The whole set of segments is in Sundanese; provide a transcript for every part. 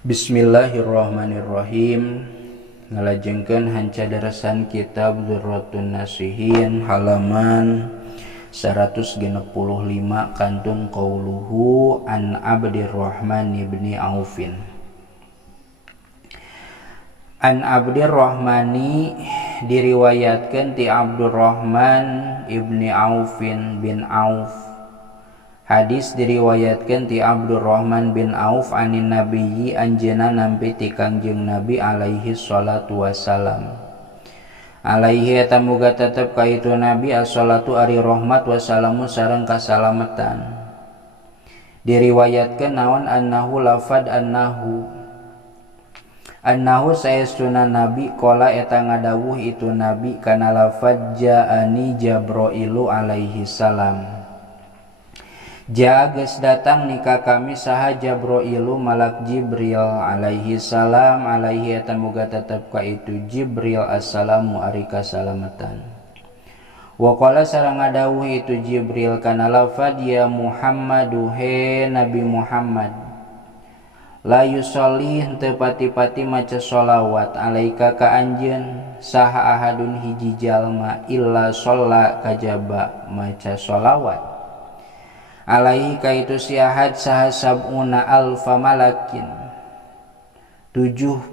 Bismillahirrahmanirrahim. Ngalajengkeun hancadaresan kitab Dzurratun Nasihin halaman 165 kantun qauluhu an Abdirrahman ibni Aufin. An Abdirrahmani diriwayatkeun ti Abdurrahman ibni Aufin bin Auf. Hadis diriwayatkeun ti Abdurrahman bin Auf anin nabiyyi anjeunna nampi ti Kangjeng Nabi alaihi salatu wassalam. Alaihi eta muga tetep ka itu Nabi as-salatu ari rahmat wassalamu sareng kasalametan. Diriwayatkeun naon annahu lafad annahu saestuna Nabi qala eta ngadawuh itu Nabi kana lafad ja'ani Jabrailu alaihi salam. Geus datang nika kami saha Jabrailu malak Jibril alaihi salam. Alaihi eta muga tetep ka itu Jibril assalamu ari kasalamatan. Wa qala sareng ngadawuh itu Jibril kana lafad ya Muhammadu he Nabi Muhammad. La yusolli henteu pati-pati maca sholawat alaika ka anjeun saha ahadun hiji jalma illa sholla kajaba maca sholawat alaihi ka itu si ahad saha sab'una alfa malakin 70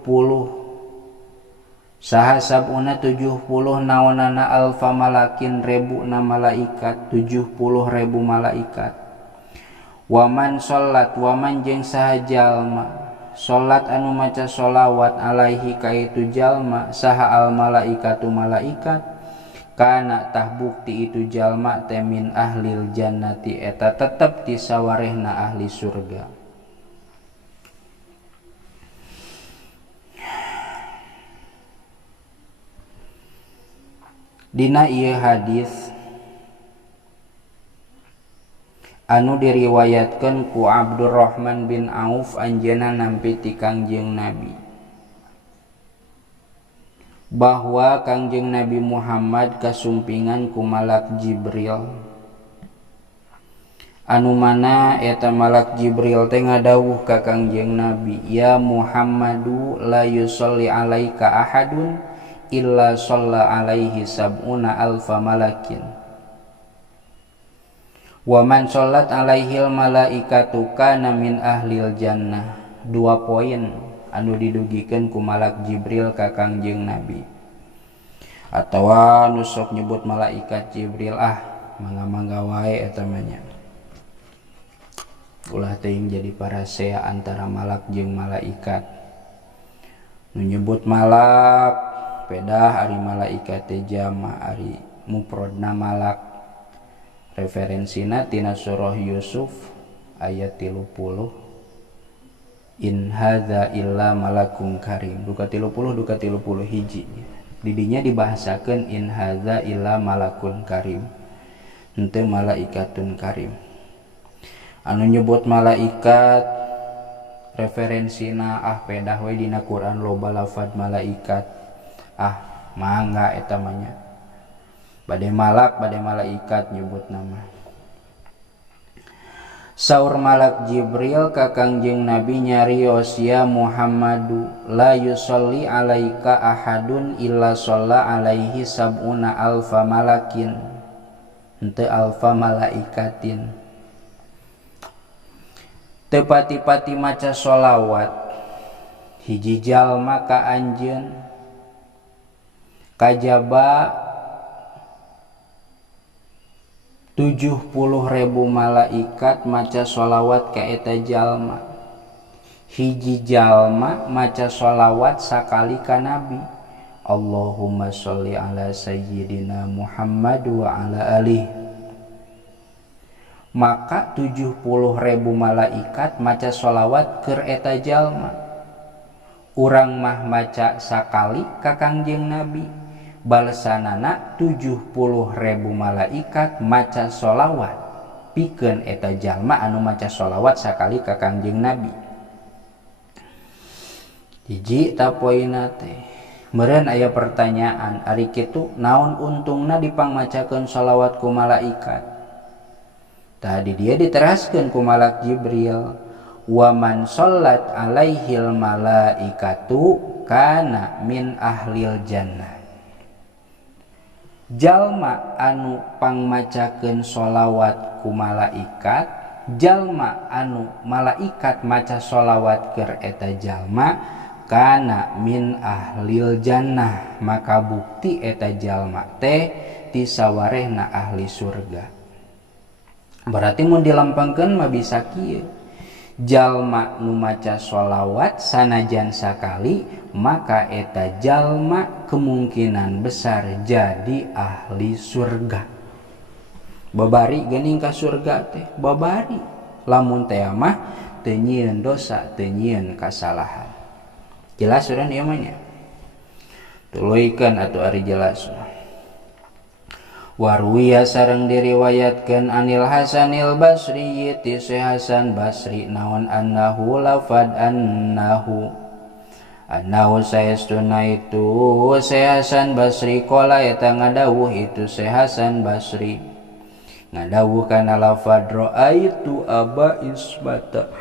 saha sab'una 70 naonana alfa malakin rebuna malaikat 70.000 malaikat. Waman sholat waman jeung saha jalma sholat anu maca sholawat alaihi ka itu jalma saha al malaikatu malaikat kana tah bukti itu jalma teh min ahlil jannati eta tetep ti sawarehna ahli surga. Dina ieu hadis anu diriwayatkeun ku Abdurrahman bin Auf anjeunna nampi ti Kangjeng Nabi bahwa Kangjeng Nabi Muhammad kasumpingan ku malak Jibril anu mana eta malak Jibril teh ngadawuh ka Kangjeng Nabi ya Muhammadu la yusolli alaika ahadun illa sholla alaihi sab'una alfa malakin wa man sholat alaihil malaikatu kana min ahlil jannah. 2 poin anu didugikeun ku malak Jibril ka Kangjeng Nabi atawa nu sok nyebut malaikat Jibril mangga-mangga wae eta mah nya ulah teuing jadi parasea antara malak jeung malaikat. Nu nyebut malak pedah ari malaikat teh jama ari mufradna malak. Referensina tina surah Yusuf ayat 30 in hadza illa malakun karim duka 30 hiji didinya dibahasakeun in hadza illa malakun karim henteu malaikatun karim. Anu nyebut malaikat referensina pedah we dina Quran loba lafad malaikat mangga eta mah nya bade malak bade malaikat nyebut nama. Saur malak Jibril ka Kangjeng Nabi nyarios ya Muhammadu la yusolli alaika ahadun illa sholla alaihi sab'una alfa malakin henteu alfa malaikatin. Teu pati-pati maca sholawat hiji jalma ka anjeun kajaba 70.000 malaikat maca sholawat ka eta jalma. Hiji jalma maca sholawat sakali ka Nabi. Allahumma sholli ala sayyidina Muhammad wa ala alihi. Maka 70.000 malaikat maca sholawat keur eta jalma. Urang mah maca sakali ka Kangjeng Nabi. Balesanana 70.000 malaikat maca sholawat pikeun eta jalma anu maca sholawat sakali ka Kangjeng Nabi. Hiji ta poina teh meureun aya pertanyaan ari kitu naon untungna dipangmacakeun sholawat ku malaikat. Tadi dia diteraskeun ku malak Jibril wa man shollat alaihil malaikatu kana min ahlil jannah. Jalma anu pangmacakeun sholawat ku malaikat, jalma anu malaikat maca sholawat keur eta jalma kana min ahlil jannah, maka bukti eta jalma teh ti sawarehna ahli surga. Berarti mun dilampangkeun mah bisa kieu, jalma nu maca sholawat sanajan sakali maka eta jalma kemungkinan besar jadi ahli surga. Babari geuning ka surga teh babari, lamun teh mah teu nyieun dosa, teu nyieun kasalahan. Jelas urang ieu mah nya. Tuluykeun atuh ari jelas. Warwiya sareng diriwayatkeun anil Hasanil Basri ti Hasan Basri naon annahu lafad annahu saestuna itu Hasan Basri qala eta ngadawuh itu Hasan Basri ngadawuh kana lafad raaitu aba ismata,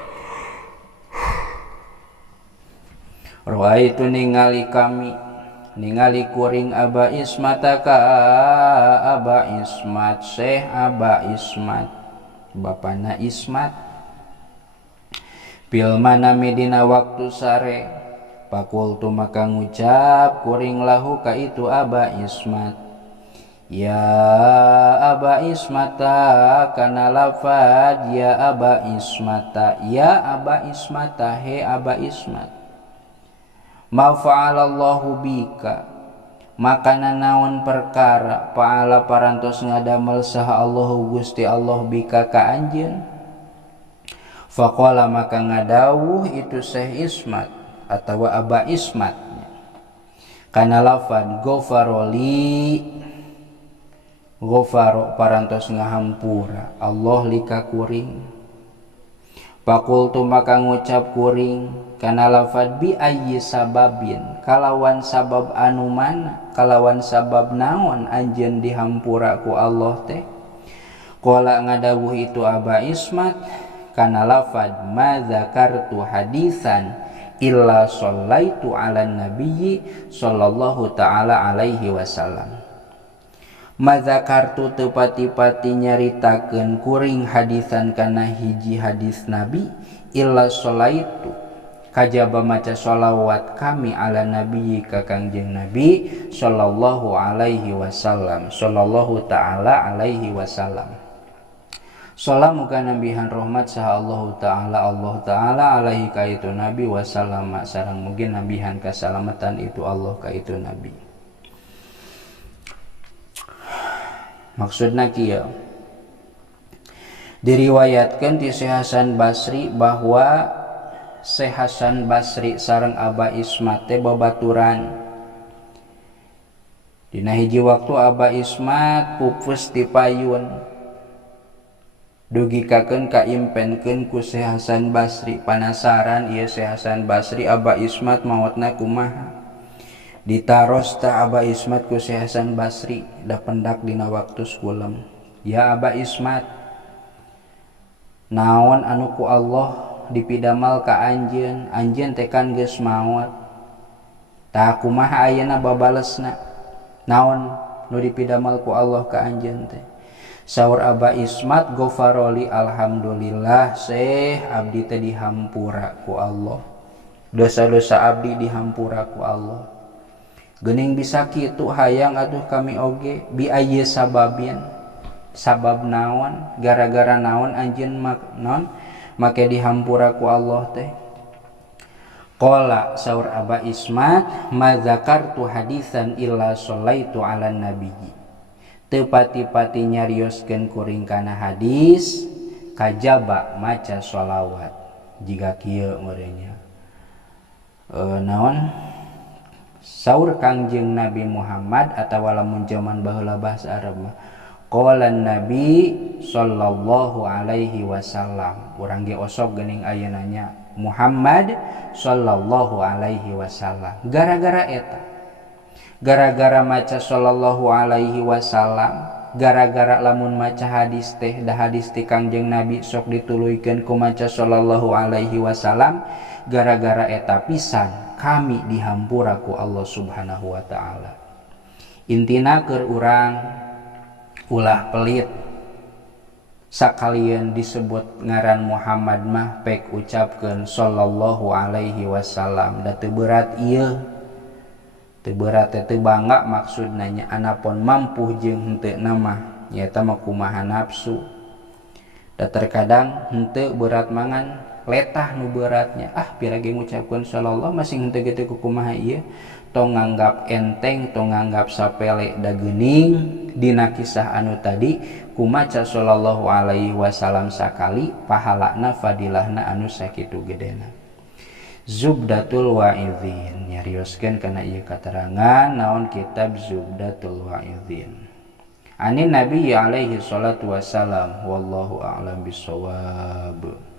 raaitu ningali kami ningali kuring aba ismata ka aba ismat Syekh aba ismat bapana ismat pil manami dina waktu sare pakultu maka ngucap kuring lahu ka itu aba ismat ya aba ismata kana lafad ya aba ismata ya aba ismata he aba ismat ma fa'alallahu bika maka naon perkara fa'ala parantos ngadamel saha Allahu Gusti Allah bika ka anjeun. Faqala maka ngadawuh itu Syekh Ismat atawa aba ismat kana lafad ghafaroli ghafaro parantos ngahampura Allah lika kuring. Pakultu maka ngucap kuring kana lafad bi ayyi sababin kalawan sabab anu mana kalawan sabab naon anjeun dihampura ku Allah teh. Qala ngadawuh itu aba ismat kana lafad ma zakartu hadisan illa shallaitu ala nabiyyi sallallahu taala alaihi wasallam. Mazakartu teu pati-pati nyaritakeun kuring hadisan kana hiji hadis nabi illa sholaitu kajaba maca sholawat kami ala nabi ka kangjeng nabi sallallahu alaihi wasallam sallallahu taala alaihi wasallam. Salam muga nabihan rahmat saha Allah taala alaihi ka itu nabi wasallam sareng mugi nabihan kasalamatan itu Allah ka itu nabi. Maksudna kieu diriwayatkeun ti Syekh Hasan Basri bahwa Syekh Hasan Basri sareng Aba Ismat teh babaturan. Dina hiji waktu Aba Ismat pupus ti payun dugikakeun ka impenkeun ku Syekh Hasan Basri. Panasaran ieu Syekh Hasan Basri Aba Ismat maotna kumaha. Ditaros ta Aba Ismat ku Syekh Hasan Basri da pendak dina waktu sekulem. Ya Aba Ismat, naon anu ku Allah dipidamal ka anjeun, anjeun teh kan geus maot. Tah kumaha ayeuna babalesna? Naon nu dipidamal ku Allah ka anjeun teh? Saur Aba Ismat, ghafaroli alhamdulillah Syekh abdi teh dihampura ku Allah. Dosa-dosa abdi dihampura ku Allah. Geuning bisa kitu hayang atuh kami oge bi ayyi sababin sabab naon gara-gara naon anjeun non make dihampura ku Allah teh. Qala saur Aba Ismat ma zakartu hadisan illa shallaitu ala nabiyyi teu pati-pati nyarioskeun kuring kana hadis kajaba maca sholawat jiga kieu meureunnya naon saur Kangjeng Nabi Muhammad atawa lamun zaman baheula bahasa Arab mah qala Nabi sallallahu alaihi wasallam. Urang ge osok geuning ayeuna nya Muhammad sallallahu alaihi wasallam. Gara-gara eta gara-gara maca sallallahu alaihi wasallam gara-gara lamun maca hadis teh da hadis ti Kangjeng Nabi sok dituluykeun ku maca sallallahu alaihi wasallam, gara-gara eta pisan kami dihampura ku Allah Subhanahu wa taala. Intina keur urang ulah pelit sakalian disebut ngaran Muhammad mah pek ucapkeun sallallahu alaihi wasallam, da teu berat ieu, teu berat teu bangga maksudna nya, anapun mampu jeung henteu nama nyaeta mah kumaha nafsu. Da terkadang henteu berat mangan letah nu beratnya, pirage ngucapkeun sallallahu masih henteu kitu kumaha ieu, tong nganggap enteng, tong nganggap sapele da geuning. Dina kisah anu tadi kumaca sallallahu alaihi wasallam sakali pahalana fadilahna anu sakitu gedena. Zubdatul Wa'idhin nyarioskeun kana ieu katerangan naon kitab Zubdatul Wa'idhin. Ani Nabi alaihi salatu wasalam wallahu a'lam bissawab.